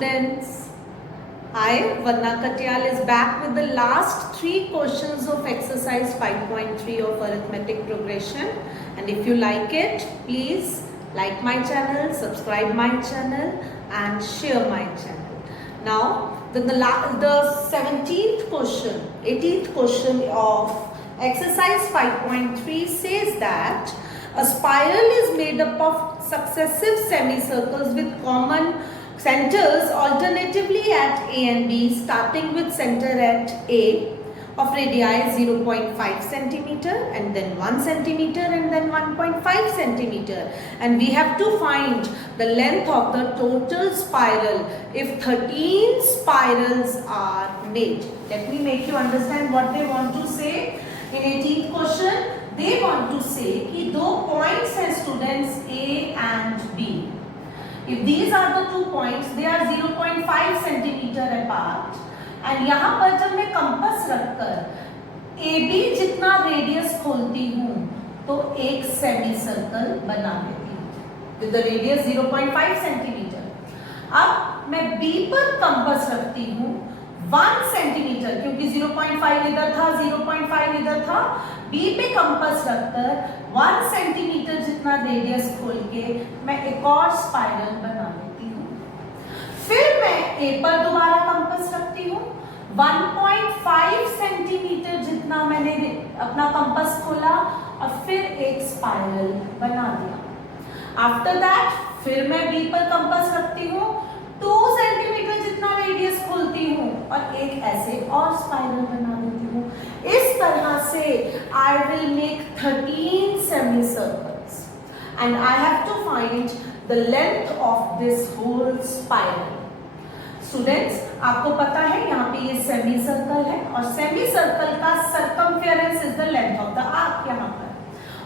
students. I, Varna Katyal, is back with the last 3 questions of exercise 5.3 of arithmetic progression. And if you like it, please like my channel, subscribe my channel and share my channel. Now, the 17th question, 18th question of exercise 5.3 says that a spiral is made up of successive semicircles with common centers alternatively at A and B, starting with center at A of radii 0.5 centimeter and then 1 centimeter and then 1.5 centimeter. And we have to find the length of the total spiral if 13 spirals are made. Let me make you understand what they want to say. In 18th question, they want to say कि दो points हैं students A and B. If these are the 2 points, they are 0.5 centimeter apart. And यहाँ पर जब मैं compass रखकर AB जितना radius खोलती हूँ, तो एक सेमी सर्कल बना लेती हूँ with the radius 0.5 centimeter. अब मैं B पर कंपास रखती हूँ 1 सेंटीमीटर, क्योंकि 0.5 इधर था, 0.5 इधर था. B पे कंपास रखकर 1 सेंटीमीटर जितना रेडियस खोल के मैं एक और स्पाइरल बना लेती हूँ. फिर मैं A पर दोबारा कंपास रखती हूँ, 1.5 सेंटीमीटर जितना मैंने अपना कंपास खोला और फिर एक स्पाइरल बना दिया. आफ्टर दैट फिर मैं B पर कंपास रखती हूँ, 2 सेंटीमीटर जितना रेडियस खोलती हूँ और एक ऐसे और स्पाइरल बना देती हूँ. इस तरह से I will make 13 semicircles and I have to find the length of this whole spiral. Students, आपको पता है यहाँ पे ये सेमी सर्कल है और सेमी सर्कल का circumference is the length of the arc यहाँ पर,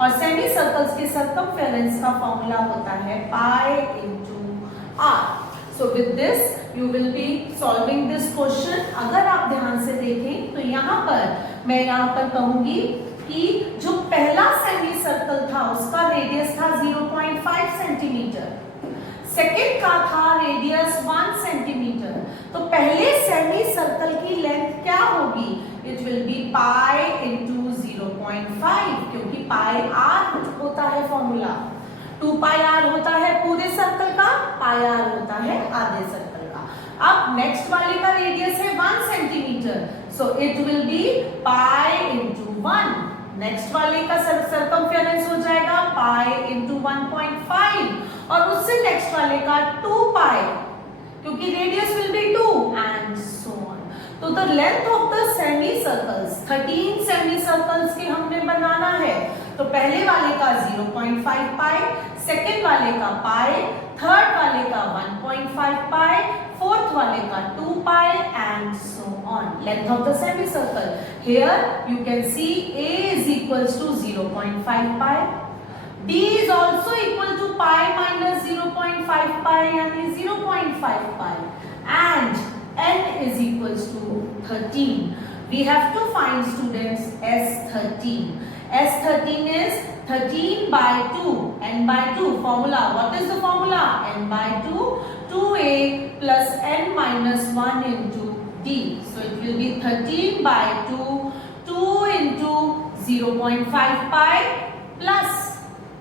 और सेमी सर्कल्स के circumference का फॉर्मूला होता है pi into r. So with this you will be solving this question. अगर आप ध्यान से देखें तो यहाँ पर मैं यहाँ पर कहूँगी कि जो पहला सेमी सर्कल था उसका रेडियस था 0.5 सेंटीमीटर, सेकेंड का था रेडियस 1 सेंटीमीटर. तो पहले सेमी सर्कल की लेंथ क्या होगी? It will be pi into 0.5, क्योंकि पाई आर होता है फॉर्मूला. 2 पाई आर होता है पूरे सर्कल का, पाई आर होता है आधे सर्कल का. अब नेक्स्ट वाले का रेडियस है 1 centimetre, so it will be pi into 1. Next वाले का सर्कमफेरेंस हो जाएगा पाई इंटू 1.5 और उससे नेक्स्ट वाले का 2 पाई, क्योंकि radius will be 2 and so on. तो the length of the semi circles, 13 semi circles के हमने बनाना है. तो पहले वाले का 0.5 पाई, सेकेंड वाले का पाई, थर्ड वाले का 1.5 पाई, फोर्थ वाले का 2 pi and so on. Length of the semi circle. Here you can see A is equals to 0.5 pi, D is also equal to pi minus 0.5 pi यानी 0.5 pi and N is equals to 13. We have to find students S13. S13 is 13 by 2, N by 2 formula. What is the formula? N by 2, 2A plus N minus 1 into D. So it will be 13 by 2, 2 into 0.5 pi plus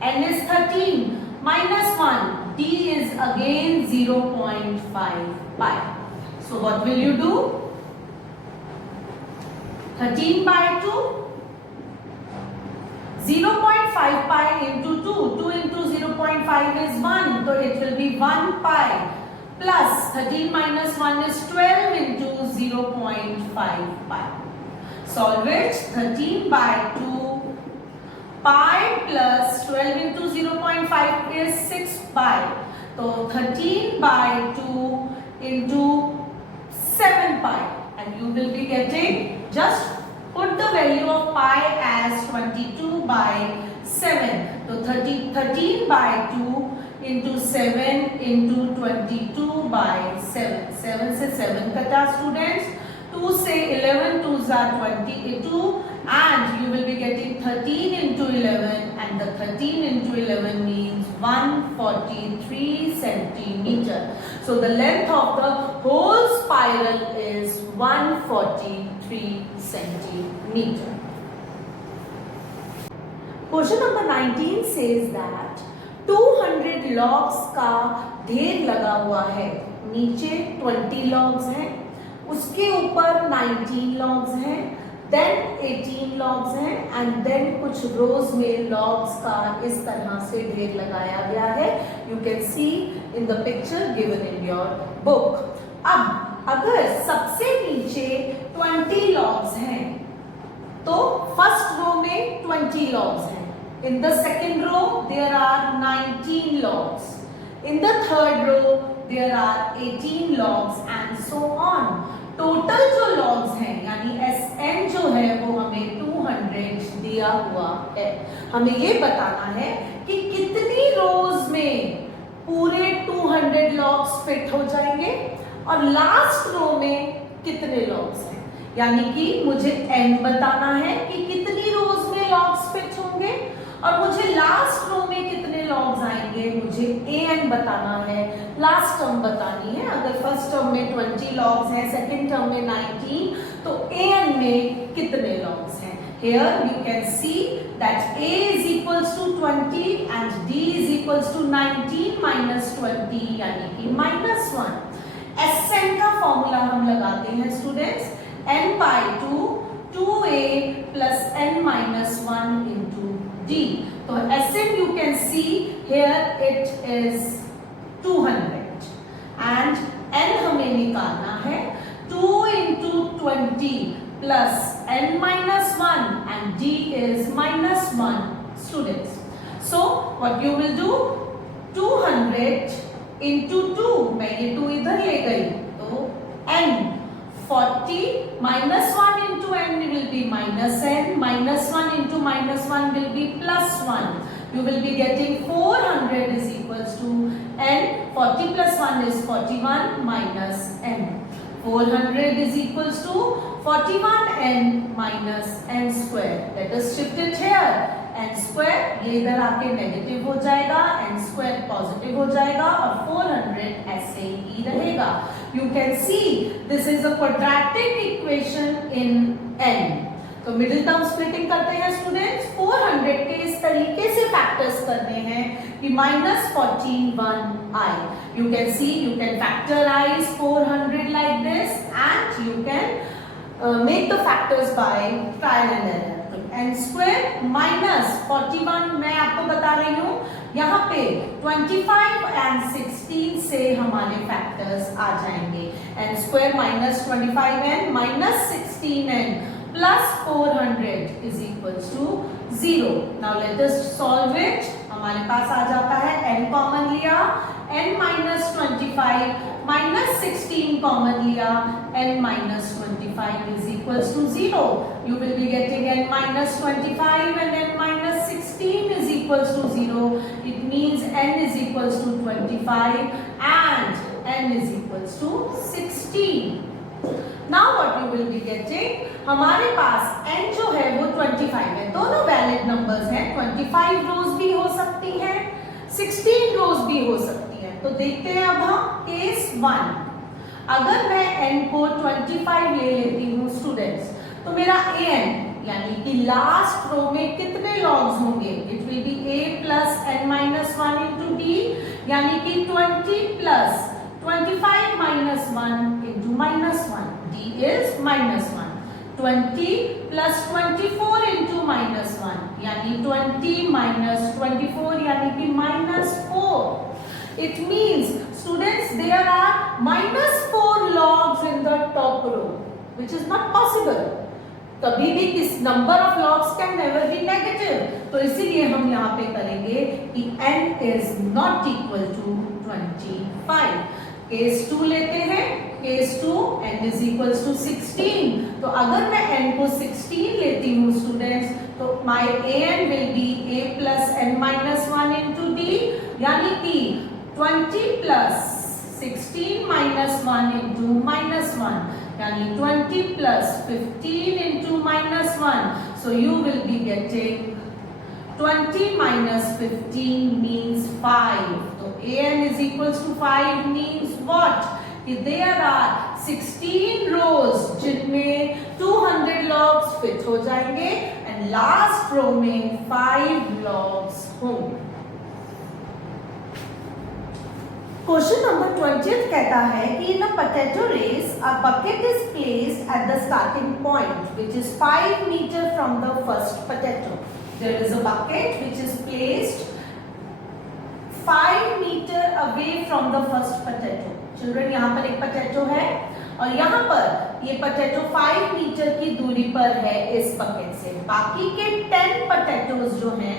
N is 13 minus 1, D is again 0.5 pi. So what will you do? 13 by 2, 0.5 pi into 2, 2 into 0.5 is 1, so it will be 1 pi plus 13 minus 1 is 12 into 0.5 pi. Solve it. 13 by 2 pi plus 12 into 0.5 is 6 pi. So 13 by 2 into 7 pi, and you will be getting, just put the value of pi as 22 by 7. So 13 by 2 into 7 into 22 by 7. 7 से 7 कटा students, 2 से 11 2s are 22 and you will be getting 13 into 11, and the 13 into 11 means 143 centimeter. So the length of the whole spiral is 143 centimeter. Question number 19 says that 200 logs का ढेर लगा हुआ है. नीचे 20 logs हैं, उसके ऊपर 19 logs हैं, then 18 logs हैं, and then कुछ rows में logs का इस तरह से ढेर लगाया गया है. You can see in the picture given in your book. अब अगर सबसे नीचे 20 logs हैं, तो first row में 20 logs हैं. In the second row there are 19 logs. In the third row there are 18 logs and so on. Total जो logs हैं यानी Sn जो है वो हमें 200 दिया हुआ है. हमें ये बताना है कि कितनी रोज में पूरे 200 लॉग्स फिट हो जाएंगे और लास्ट रो में कितने लॉग्स हैं. यानी कि मुझे n बताना है कि कितनी रोज में लॉग्स फिट होंगे और मुझे लास्ट रो में कितने लॉग्स आएंगे. मुझे an बताना है, लास्ट टर्म बतानी है. अगर फर्स्ट टर्म में 20 लॉग्स हैं, सेकंड टर्म में 19, तो an में कितने लॉग्स हैं. Here you can see that a is equals to 20 and d is equals to 19 minus 20 यानी कि -1. Sn का फॉर्मूला हम लगाते हैं students. n by 2 2a plus n minus 1 into d. So Sn you can see here it is 200 and n हमें निकालना है 2 into 20 plus n minus 1 and d is -1 students. So what you will do 200 into 2, मैं ये 2 इधर ले गई तो n 40 minus 1 into n will be minus n, minus 1 into minus 1 will be plus 1. You will be getting 400 is equals to n. 40 plus 1 is 41 minus n. 400 is equals to 41n minus n square. Let us shift it here. n square ये इधर आके negative हो जाएगा, n square positive हो जाएगा और 400 ऐसे ही रहेगा. You can see this is a quadratic equation in n. तो मिडिल टर्म स्प्लिटिंग करते हैं स्टूडेंट्स. 400 के इस तरीके से फैक्टर्स करने हैं कि -14 you can see you can factorize 400 like this and you can make the factors by trial and error. n square minus 41 मैं आपको बता रही हूँ यहाँ पे 25 and 16 से हमारे फैक्टर्स आ जाएंगे. n square minus 25n minus 16n plus 400 is equals to 0. Now let us solve it. हमारे पास आ जाता है n कॉमन लिया, n minus 25 minus 16 कॉमन लिया, n minus 25 is equals to 0. You will be getting n minus 25 and n minus 16 is equals to 0. It means n is equals to 25 and n is equals to 16. Now what you will be getting, हमारे पास n जो है वो 25 है. दोनों valid numbers हैं. 25 रोज भी हो सकती हैं, 16 रोज भी हो सकती हैं. तो देखते हैं अब हम केस 1. अगर मैं n को 25 ले लेती हूँ स्टूडेंट्स, तो मेरा an यानी कि लास्ट रो में कितने लॉग्स होंगे. It will be a plus n minus 1 into d यानी कि 20 plus 25 minus 1 into minus 1. d is minus 1. 20 plus 24 into minus 1 यानी 20 minus 24 यानी कि minus 4. It means students there are minus 4 logs in the top row which is not possible. कभी भी किस number of logs can never be negative. तो इसीलिए हम यहाँ पे करेंगे कि n is not equal to 25. Case 2 लेते हैं. Case 2 n is equals to 16. तो अगर मैं n को 16 लेती हूँ स्टूडेंट्स, तो my an will be a plus n minus 1 into d यानी कि 20 plus 16 minus 1 into minus 1 यानी 20 plus 15 into minus 1. So So you will be getting 20 minus 15 means 5. So AN is equals to 5 means what? There are 16 rows जिनमें 200 logs fit हो जाएंगे and last row में 5 logs होंगे. Question number 20 कहता है कि in a potato race a bucket is placed at the starting point which is 5 meters from the first potato. There is a bucket which is placed 5 meters away from the first potato. Children, यहाँ पर एक potato है और यहाँ पर ये potato 5 metre की दूरी पर है इस बकेट से. बाकी के 10 potatoes जो हैं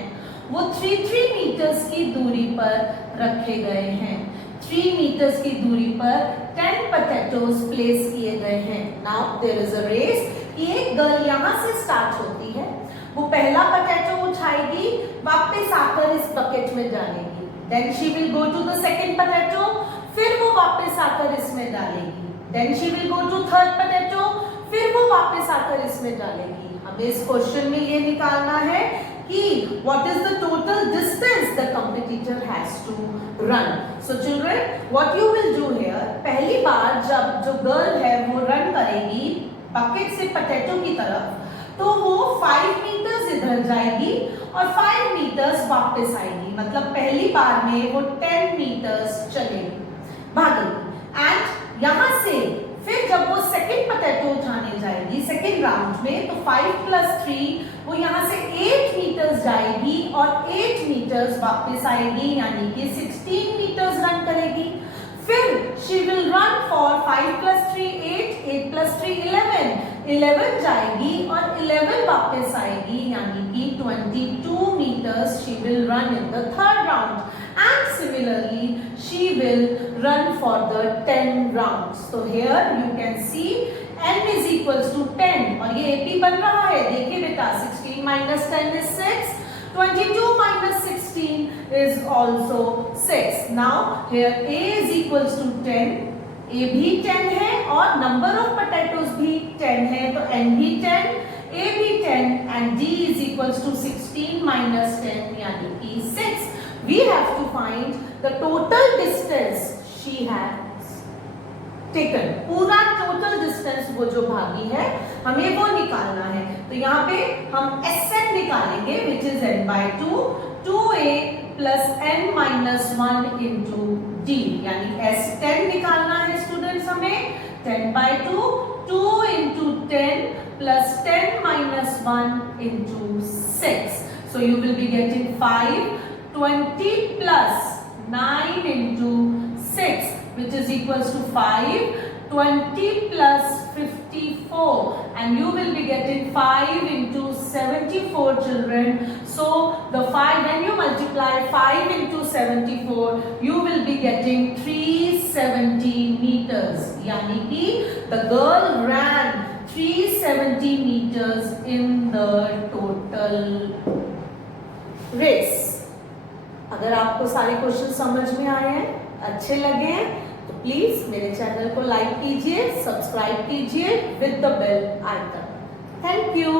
वो 3 मीटर्स की दूरी पर रखे गए हैं. 3 मीटर्स की दूरी पर 10 potatoes प्लेस किए गए हैं. Now there is a race. एक गर्ल यहाँ से स्टार्ट होती है, वो पहला potato उठाएगी, वापस आकर इस बकेट में डालेगी. Then she will go to the second potato, फिर वो वापस आकर इसमें डालेगी. Then she will go to third potato, फिर वो वापस आकर इसमें डालेगी. हमें इस क्वेश्चन में ये निकालना है कि what is the total distance the competitor has to run. So children, what you will do here, पहली बार जब जो गर्ल है वो रन करेगी बकेट से पोटैटो की तरफ, तो वो 5 मीटर्स इधर जाएगी और 5 मीटर्स वापस आएगी. मतलब पहली बार में वो 10 मीटर्स चलेगी, भागेगी. एंड यहाँ से फिर जब वो सेकंड पोटैटो उठाने जाएगी सेकंड राउंड में, तो 5 + 3 वो यहाँ से 8 मीटर्स जाएगी और 8 मीटर्स वापस आएगी, यानी कि 16 मीटर्स रन करेगी. फिर she will run for 5 + 3 8, 8 + 3 11, 11 जाएगी और 11 वापस आएगी, यानी कि 22 meters she will run in the third round. And similarly she will run for the 10 rounds. So here you can see n is equals to 10 और ये AP बन रहा है. देखिए बेटा, 16 minus 10 is 6. 22 minus 16 is also 6. Now here A is equals to 10. A भी 10 है और number of potatoes भी 10 है, तो N भी 10, A भी 10 and D is equals to 16 minus 10 यानी कि 6. We have to find the total distance she has taken. पूरा total distance वो जो भागी है हमें वो निकालना है. तो यहाँ पे हम SN निकालेंगे which is n by 2, 2A plus n minus 1 into D, यानी S10 निकालना है स्टूडेंट्स हमें. 10 by 2, 2 into 10 plus 10 minus 1 into 6. So you will be getting 5. 20 plus 9 into 6 which is equals to 5. 20 plus 54 and you will be getting 5 into 74 children. So the 5, when you multiply 5 into 74 you will be getting 370 meters. यानी कि the girl ran 370 meters in the total race. अगर आपको सारे question समझ में आए हैं, अच्छे लगे हैं, तो प्लीज मेरे चैनल को लाइक कीजिए, सब्सक्राइब कीजिए with the bell icon. Thank you.